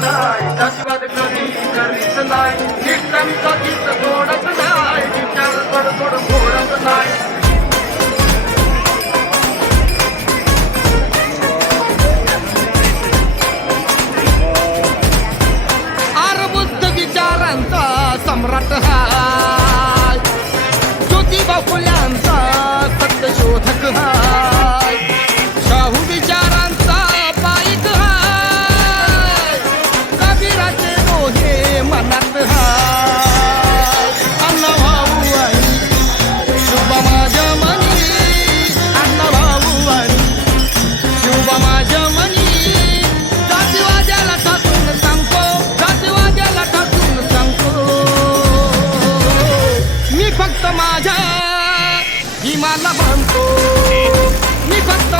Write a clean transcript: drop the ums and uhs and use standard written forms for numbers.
नाही, जातीवाद कधी करीत नाही, शिक्षण कधीच सोडत नाही, विचार बडबड फोडत नाही. बुद्ध विचारांचा सम्राट हाय, ज्योतिबा फुल्यांचा सत्यशोधक हाय, शाहू विचारांचा पाईक हाय, कबीराचे दोहे मनात हाय. अण्णाभाऊ आणि शिवबा माझ्या मनी, अण्णाभाऊ आणि शिवबा माझ्या मनी, जातीवाद्याला ठाकून सांगतो, जातीवाद्याला ठाकून सांगतो, मी फक्त माझ्या भीमाला म्हणतो, मी फक्त